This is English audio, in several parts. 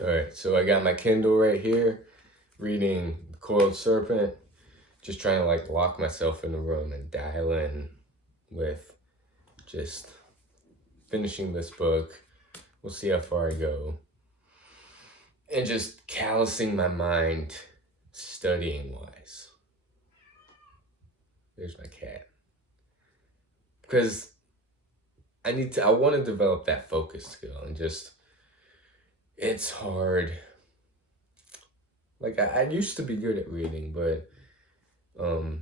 All right, so I got my Kindle right here, reading The Coiled Serpent, just trying to like lock myself in the room and dial in with just finishing this book. We'll see how far I go. And just callousing my mind, studying wise. There's my cat. Because I want to develop that focus skill and just, it's hard. Like I used to be good at reading, but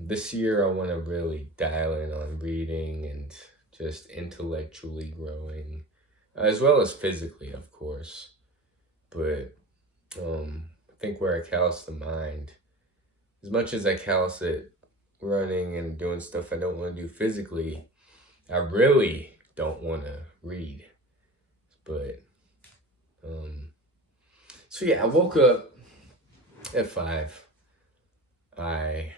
this year I want to really dial in on reading and just intellectually growing, as well as physically, of course. But I think where I callous the mind, as much as I callous it running and doing stuff I don't want to do physically, I really don't want to read. But so yeah, I woke up at 5. I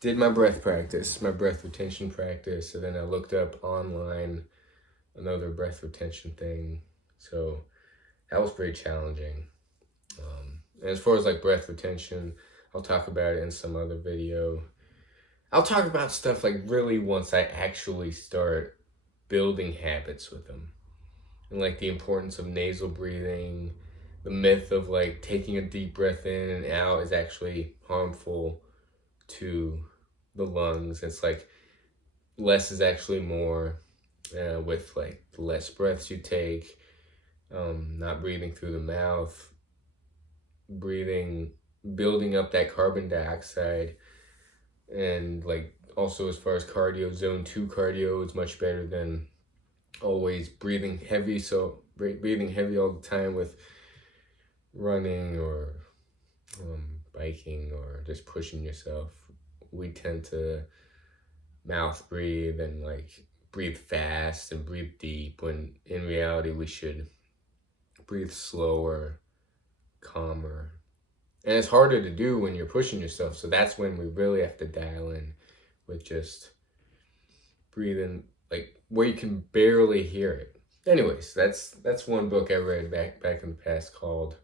did my breath practice, my breath retention practice, and then I looked up online another breath retention thing. So that was pretty challenging. And as far as like breath retention, I'll talk about it in some other video. I'll talk about stuff like really once I actually start building habits with them. And like the importance of nasal breathing, the myth of like taking a deep breath in and out is actually harmful to the lungs. It's like less is actually more with like less breaths you take, not breathing through the mouth, building up that carbon dioxide. And like also as far as cardio, zone 2 cardio is much better than always breathing heavy. So breathing heavy all the time with running or biking or just pushing yourself. We tend to mouth breathe and like breathe fast and breathe deep, when in reality we should breathe slower, calmer. And it's harder to do when you're pushing yourself. So that's when we really have to dial in with just breathing like where you can barely hear it. Anyways, that's one book I read back in the past called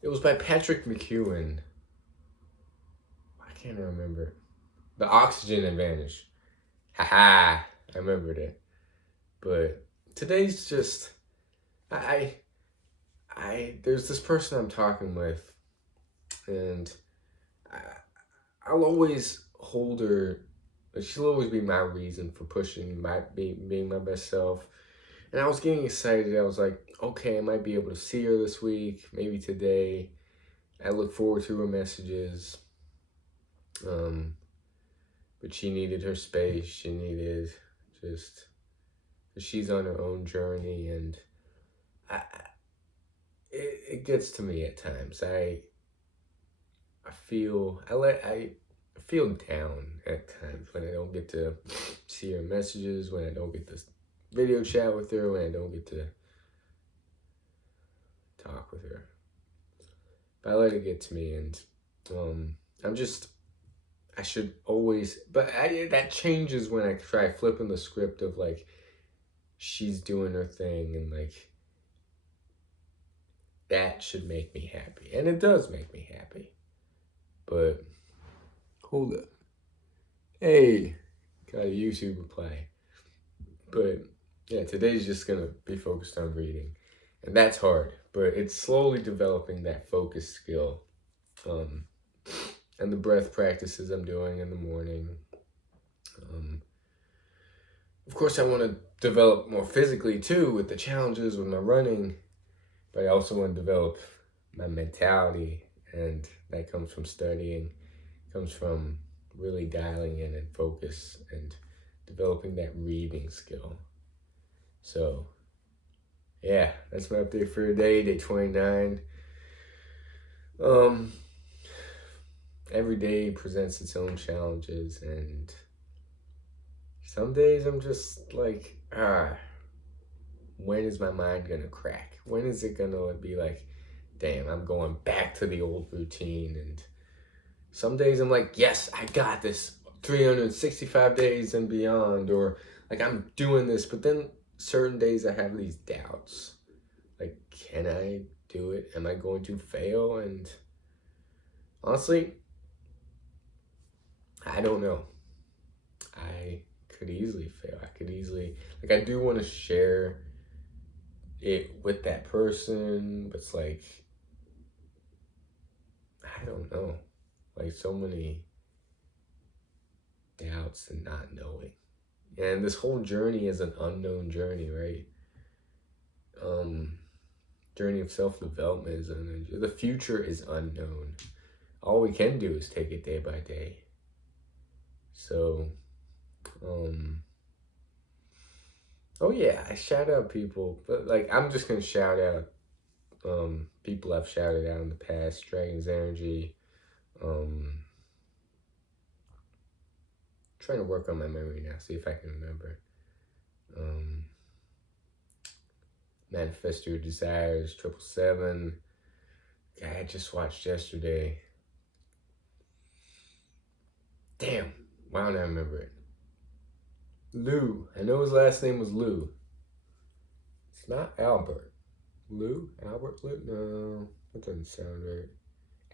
it was by Patrick McEwen. I can't remember. The Oxygen Advantage. Haha, I remembered it. But today's just there's this person I'm talking with, and I'll always hold her. She'll always be my reason for pushing, being my best self. And I was getting excited. I was like, okay, I might be able to see her this week, maybe today. I look forward to her messages. But she needed her space. She needed just, she's on her own journey, and it gets to me at times. I feel down at times when I don't get to see her messages, when I don't get to video chat with her, when I don't get to talk with her. But I let it get to me, and I should always, but that changes when I try flipping the script of like, she's doing her thing, and like, that should make me happy. And it does make me happy. But, hold up. Hey, got a YouTube reply. But, yeah, today's just going to be focused on reading. And that's hard. But it's slowly developing that focus skill. And the breath practices I'm doing in the morning. Of course, I want to develop more physically, too, with the challenges with my running. But I also want to develop my mentality, and that comes from studying, comes from really dialing in and focus and developing that reading skill. So, yeah, that's my update for today, day 29. Every day presents its own challenges, and some days I'm just like, when is my mind gonna crack? When is it gonna be like, damn, I'm going back to the old routine? And some days I'm like, yes, I got this, 365 days and beyond, or like I'm doing this. But then certain days I have these doubts. Like, can I do it? Am I going to fail? And honestly, I don't know. I could easily fail. I could easily, like, I do want to share it with that person, but it's like, I don't know. Like, so many doubts and not knowing. And this whole journey is an unknown journey, right? Journey of self-development is unknown. The future is unknown. All we can do is take it day by day. So, oh yeah, I shout out people, but like, I'm just gonna shout out people I've shouted out in the past. Dragon's Energy. Trying to work on my memory now, see if I can remember. Manifest Your Desires, 777. Guy I just watched yesterday. Damn, why don't I remember it? Lou. I know his last name was Lou. It's not Albert. Lou? Albert Lou? No, that doesn't sound right.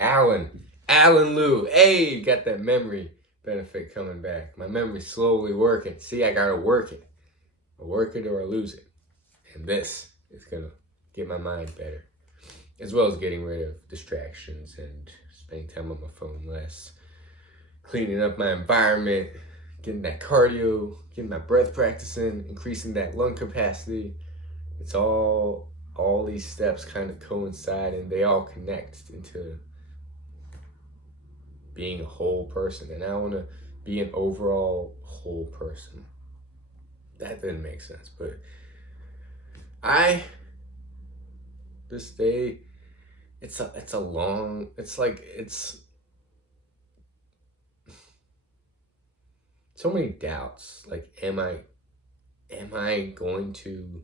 Alan Lou. Hey, got that memory benefit coming back. My memory's slowly working. See, I gotta work it. I work it or I lose it. And this is gonna get my mind better. As well as getting rid of distractions and spending time on my phone less. Cleaning up my environment, getting that cardio, getting my breath practicing, increasing that lung capacity. It's all these steps kind of coincide and they all connect into being a whole person. And I want to be an overall whole person. That didn't make sense, but this day, it's so many doubts. Like, am I going to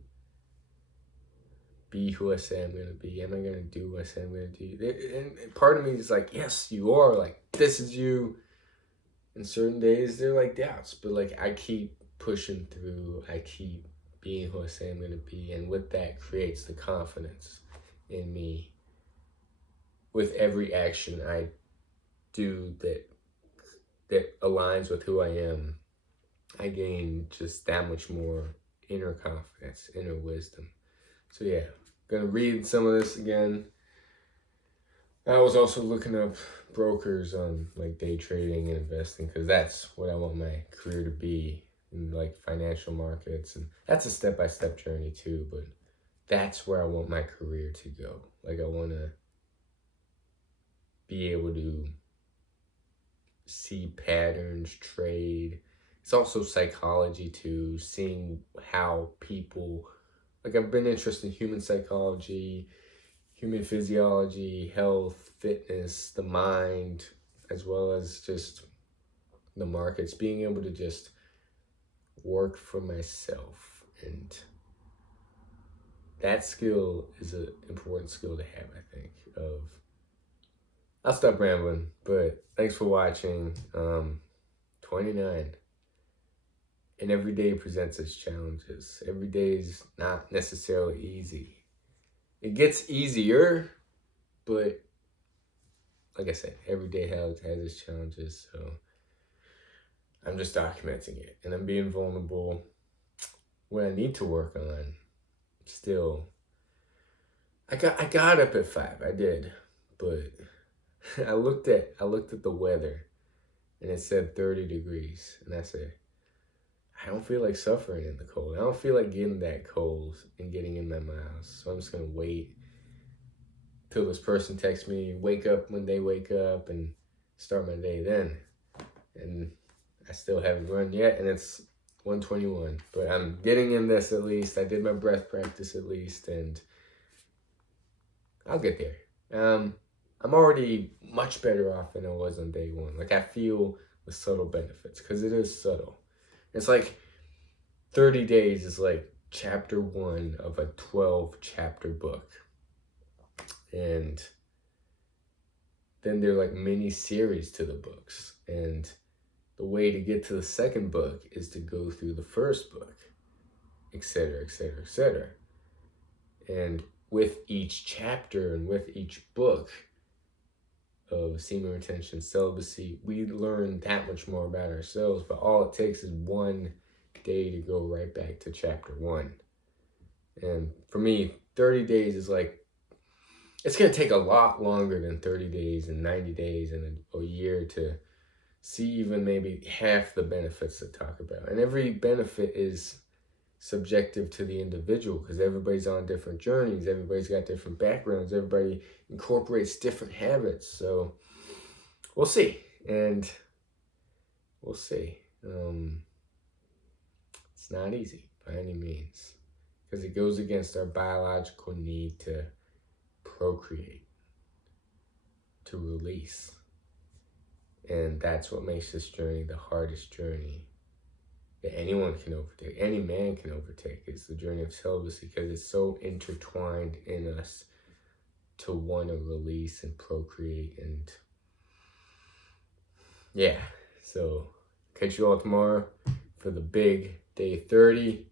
be who I say I'm going to be? Am I going to do what I say I'm going to do? And part of me is like, yes, you are. Like, this is you. And certain days, they're like doubts. But, like, I keep pushing through. I keep being who I say I'm going to be. And with that creates the confidence in me. With every action I do that aligns with who I am, I gain just that much more inner confidence, inner wisdom. So yeah, gonna read some of this again. I was also looking up brokers on like day trading and investing because that's what I want my career to be in, like financial markets, and that's a step-by-step journey too, but that's where I want my career to go. Like, I want to be able to see patterns, trade. It's also psychology too, seeing how people, like, I've been interested in human psychology, human physiology, health, fitness, the mind, as well as just the markets, being able to just work for myself. And that skill is an important skill to have, I think. I'll stop rambling, but thanks for watching. 29. And every day presents its challenges. Every day is not necessarily easy. It gets easier, but like I said, every day has its challenges. So I'm just documenting it, and I'm being vulnerable. What I need to work on, still, I got up at 5. I did, but I looked at the weather, and it said 30 degrees, and I said, I don't feel like suffering in the cold. I don't feel like getting that cold and getting in my miles. So I'm just gonna wait till this person texts me, wake up when they wake up, and start my day then. And I still haven't run yet, and it's 1:21. But I'm getting in this at least. I did my breath practice at least, and I'll get there. I'm already much better off than I was on day 1. Like, I feel the subtle benefits, because it is subtle. It's like 30 days is like chapter 1 of a 12-chapter book. And then there are like mini series to the books. And the way to get to the second book is to go through the first book. etc., etc., etc. And with each chapter and with each book of semen retention, celibacy, we learn that much more about ourselves, but all it takes is one day to go right back to chapter 1. And for me, 30 days is like, it's going to take a lot longer than 30 days and 90 days and a year to see even maybe half the benefits to talk about. And every benefit is subjective to the individual because everybody's on different journeys, everybody's got different backgrounds, everybody incorporates different habits. So we'll see. And we'll see. It's not easy by any means because it goes against our biological need to procreate, to release. And that's what makes this journey the hardest journey that anyone can overtake, any man can overtake, is the journey of celibacy because it's so intertwined in us to want to release and procreate. And yeah, so catch you all tomorrow for the big day 30.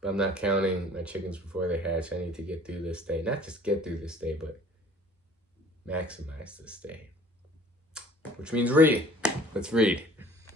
But I'm not counting my chickens before they hatch. I need to get through this day. Not just get through this day, but maximize this day. Which means reading. Let's read.